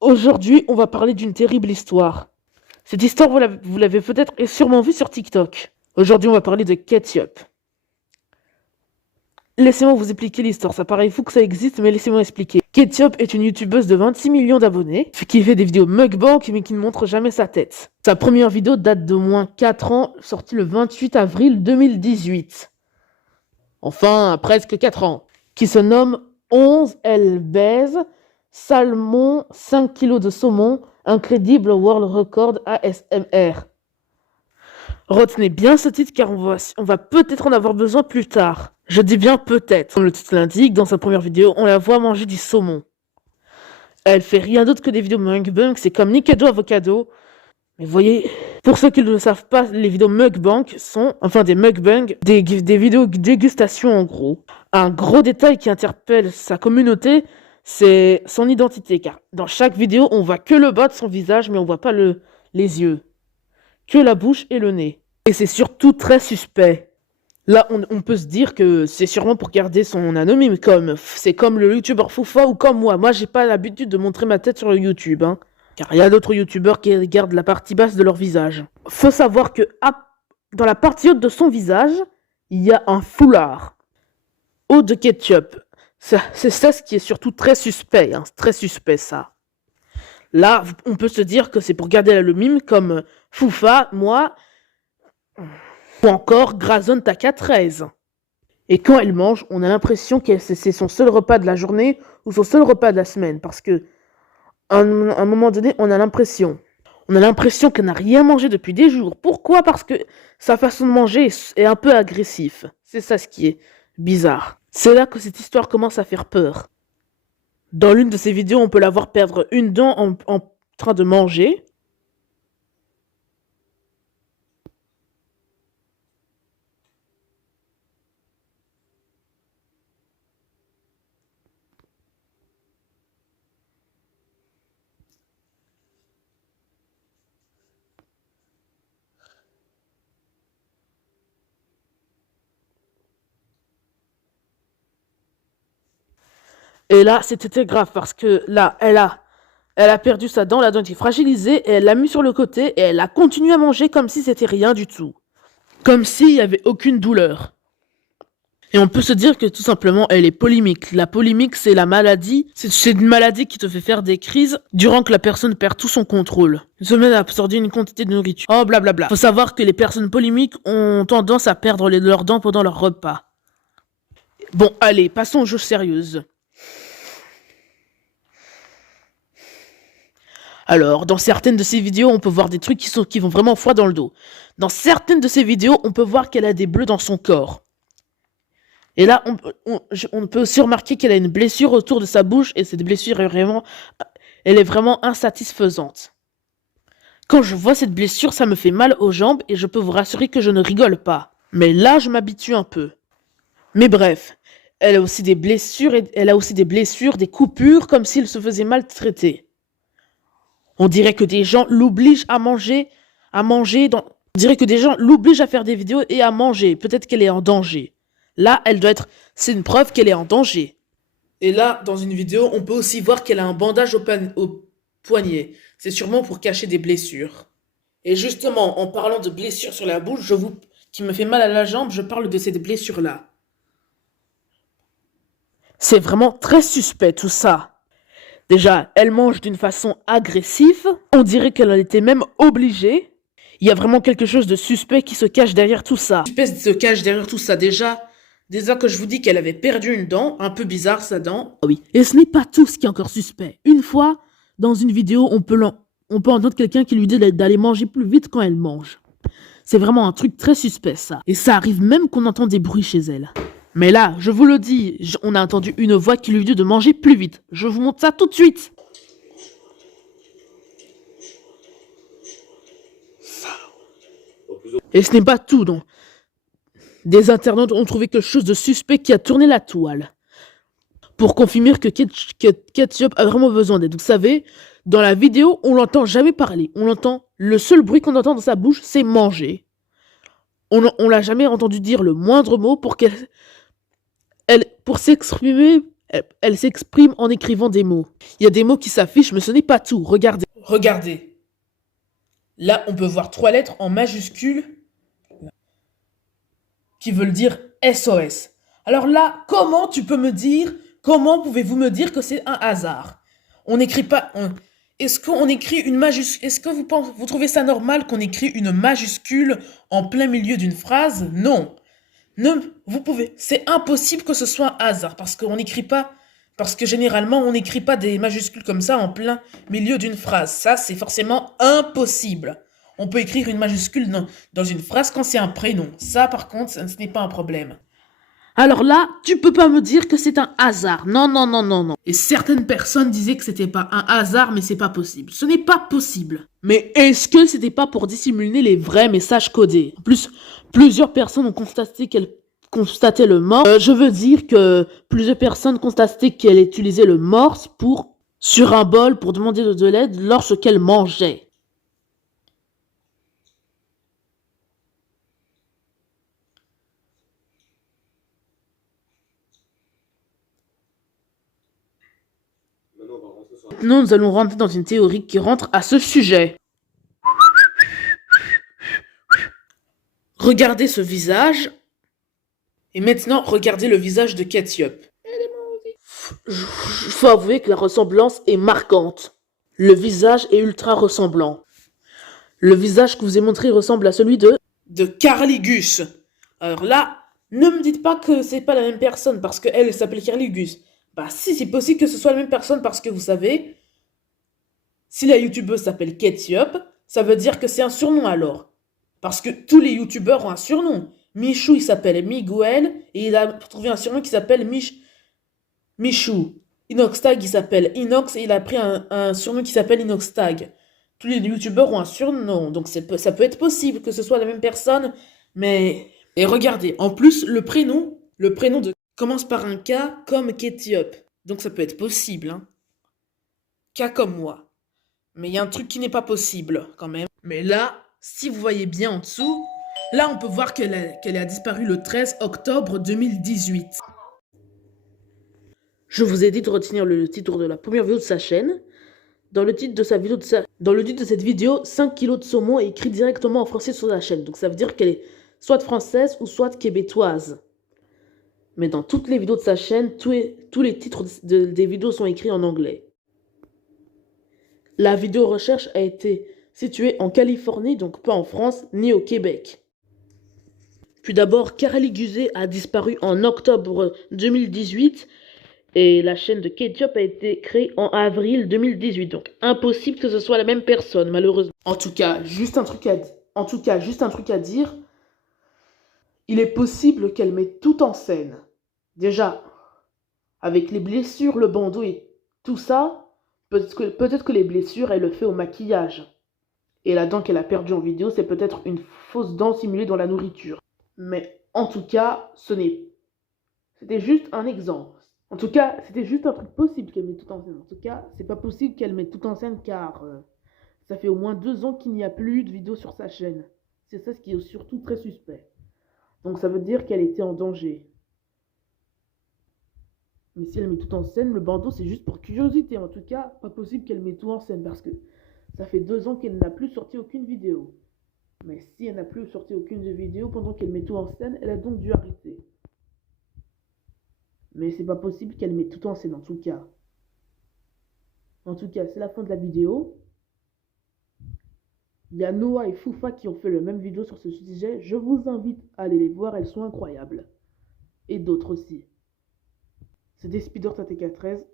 Aujourd'hui, on va parler d'une terrible histoire. Cette histoire, vous l'avez peut-être et sûrement vue sur TikTok. Aujourd'hui, on va parler de Ketchup. Laissez-moi vous expliquer l'histoire. Ça paraît fou que ça existe, mais laissez-moi expliquer. Ketchup est une youtubeuse de 26 millions d'abonnés, qui fait des vidéos mukbang, mais qui ne montre jamais sa tête. Sa première vidéo date d'au moins 4 ans, sortie le 28 avril 2018. Enfin, presque 4 ans. Qui se nomme 11 Elle baise, salmon, 5 kilos de saumon, incredible world record ASMR. Retenez bien ce titre car on va peut-être en avoir besoin plus tard. Je dis bien peut-être. Comme le titre l'indique, dans sa première vidéo, on la voit manger du saumon. Elle fait rien d'autre que des vidéos mukbang, c'est comme Nikado Avocado. Mais voyez, pour ceux qui ne le savent pas, les vidéos mukbang sont, enfin des mukbang, des vidéos dégustation en gros. Un gros détail qui interpelle sa communauté, c'est son identité, car dans chaque vidéo, on voit que le bas de son visage, mais on voit pas les yeux. Que la bouche et le nez. Et c'est surtout très suspect. Là, on peut se dire que c'est sûrement pour garder son anonyme, c'est comme le youtubeur Foufa ou comme moi. Moi, j'ai pas l'habitude de montrer ma tête sur le YouTube, hein. Car il y a d'autres youtubeurs qui gardent la partie basse de leur visage. Faut savoir que dans la partie haute de son visage, il y a un foulard. Haut de Ketchup. C'est ça ce qui est surtout très suspect, hein. Très suspect ça. Là, on peut se dire que c'est pour garder le mime comme Foufa, moi, ou encore Grazon Taka 13. Et quand elle mange, on a l'impression que c'est son seul repas de la journée ou son seul repas de la semaine. Parce que, à un moment donné, on a l'impression qu'elle n'a rien mangé depuis des jours. Pourquoi? Parce que sa façon de manger est un peu agressive. C'est ça ce qui est bizarre. C'est là que cette histoire commence à faire peur. Dans l'une de ses vidéos, on peut la voir perdre une dent en train de manger. Et là, c'était grave parce que là, elle a perdu sa dent, la dent était fragilisée, et elle l'a mis sur le côté, et elle a continué à manger comme si c'était rien du tout. Comme s'il n'y avait aucune douleur. Et on peut se dire que tout simplement, elle est polémique. La polémique, c'est la maladie. C'est une maladie qui te fait faire des crises durant que la personne perd tout son contrôle. Elle se met à absorber une quantité de nourriture. Oh, blablabla. Faut savoir que les personnes polémiques ont tendance à perdre leurs dents pendant leur repas. Bon, allez, passons aux choses sérieuses. Alors, dans certaines de ces vidéos, on peut voir des trucs qui vont vraiment froid dans le dos. Dans certaines de ces vidéos, on peut voir qu'elle a des bleus dans son corps. Et là, on peut aussi remarquer qu'elle a une blessure autour de sa bouche, et cette blessure elle est vraiment insatisfaisante. Quand je vois cette blessure, ça me fait mal aux jambes, et je peux vous rassurer que je ne rigole pas. Mais là, je m'habitue un peu. Mais bref, elle a aussi des blessures, des coupures, comme s'il se faisait maltraiter. On dirait que des gens l'obligent à manger, on dirait que des gens l'obligent à faire des vidéos et à manger. Peut-être qu'elle est en danger. Là, c'est une preuve qu'elle est en danger. Et là, dans une vidéo, on peut aussi voir qu'elle a un bandage au poignet. C'est sûrement pour cacher des blessures. Et justement, en parlant de blessures sur la bouche, qui me fait mal à la jambe, je parle de cette blessure-là. C'est vraiment très suspect tout ça. Déjà, elle mange d'une façon agressive. On dirait qu'elle en était même obligée. Il y a vraiment quelque chose de suspect qui se cache derrière tout ça. Déjà que je vous dis qu'elle avait perdu une dent, un peu bizarre sa dent. Ah oui. Et ce n'est pas tout ce qui est encore suspect. Une fois, dans une vidéo, on peut entendre quelqu'un qui lui dit d'aller manger plus vite quand elle mange. C'est vraiment un truc très suspect ça. Et ça arrive même qu'on entend des bruits chez elle. Mais là, je vous le dis, on a entendu une voix qui lui dit de manger plus vite. Je vous montre ça tout de suite. Et ce n'est pas tout, donc. Des internautes ont trouvé quelque chose de suspect qui a tourné la toile. Pour confirmer que Ketchup a vraiment besoin d'aide. Vous savez, dans la vidéo, on l'entend jamais parler. Le seul bruit qu'on entend dans sa bouche, c'est manger. On l'a jamais entendu dire le moindre mot pour s'exprimer. Elle s'exprime en écrivant des mots. Il y a des mots qui s'affichent, mais ce n'est pas tout. Regardez. Regardez. Là, on peut voir 3 lettres en majuscule qui veulent dire SOS. Alors là, comment pouvez-vous me dire que c'est un hasard? On n'écrit pas... Est-ce qu'on écrit une majuscule? Est-ce que vous trouvez ça normal qu'on écrit une majuscule en plein milieu d'une phrase? Non. C'est impossible que ce soit un hasard parce qu'on n'écrit pas... Parce que généralement, on n'écrit pas des majuscules comme ça en plein milieu d'une phrase. Ça, c'est forcément impossible. On peut écrire une majuscule dans une phrase quand c'est un prénom. Ça, par contre, ce n'est pas un problème. Alors là, tu peux pas me dire que c'est un hasard. Non, non, non, non, non. Et certaines personnes disaient que c'était pas un hasard, mais c'est pas possible. Ce n'est pas possible. Mais est-ce que c'était pas pour dissimuler les vrais messages codés? En plus, plusieurs personnes ont constaté qu'elle constatait le morse. Je veux dire que plusieurs personnes constataient qu'elle utilisait le morse sur un bol pour demander de l'aide lorsqu'elle mangeait. Maintenant, nous allons rentrer dans une théorie qui rentre à ce sujet. Regardez ce visage. Et maintenant, regardez le visage de Ketchup. Faut avouer que la ressemblance est marquante. Le visage est ultra ressemblant. Le visage que je vous ai montré ressemble à celui de Carligus. Alors là, ne me dites pas que c'est pas la même personne parce qu'elle s'appelle Carligus. Bah si, c'est possible que ce soit la même personne parce que vous savez, si la youtubeuse s'appelle Ketchup, ça veut dire que c'est un surnom alors. Parce que tous les youtubeurs ont un surnom. Michou, il s'appelle Miguel et il a trouvé un surnom qui s'appelle Michou. Inoxtag, il s'appelle Inox et il a pris un surnom qui s'appelle Inoxtag. Tous les youtubeurs ont un surnom, donc ça peut être possible que ce soit la même personne, mais... Et regardez, en plus, le prénom commence par un K comme Ketchup. Donc ça peut être possible, hein. K comme moi. Mais il y a un truc qui n'est pas possible, quand même. Mais là, si vous voyez bien en dessous, là on peut voir qu'elle a disparu le 13 octobre 2018. Je vous ai dit de retenir le titre de la première vidéo de sa chaîne. Dans le titre de cette vidéo, 5 kilos de saumon est écrit directement en français sur la chaîne. Donc ça veut dire qu'elle est soit française ou soit québécoise. Mais dans toutes les vidéos de sa chaîne, tous les titres des vidéos sont écrits en anglais. La vidéo recherche a été située en Californie, donc pas en France, ni au Québec. Puis d'abord, Kareli Guzé a disparu en octobre 2018 et la chaîne de Ketchup a été créée en avril 2018. Donc impossible que ce soit la même personne, malheureusement. En tout cas, juste un truc à dire. Il est possible qu'elle mette tout en scène. Déjà, avec les blessures, le bandeau et tout ça, peut-être que les blessures, elle le fait au maquillage. Et la dent qu'elle a perdue en vidéo, c'est peut-être une fausse dent simulée dans la nourriture. Mais en tout cas, c'était juste un exemple. En tout cas, c'était juste un truc possible qu'elle mette tout en scène. En tout cas, c'est pas possible qu'elle mette tout en scène car ça fait au moins 2 ans qu'il n'y a plus de vidéos sur sa chaîne. C'est ça ce qui est surtout très suspect. Donc ça veut dire qu'elle était en danger. Mais si elle met tout en scène, le bandeau c'est juste pour curiosité. En tout cas, pas possible qu'elle mette tout en scène parce que ça fait 2 ans qu'elle n'a plus sorti aucune vidéo. Mais si elle n'a plus sorti aucune vidéo pendant qu'elle met tout en scène, elle a donc dû arrêter. Mais c'est pas possible qu'elle mette tout en scène en tout cas. En tout cas, c'est la fin de la vidéo. Il y a Noah et Foufa qui ont fait la même vidéo sur ce sujet. Je vous invite à aller les voir, elles sont incroyables. Et d'autres aussi. C'était Spider 13.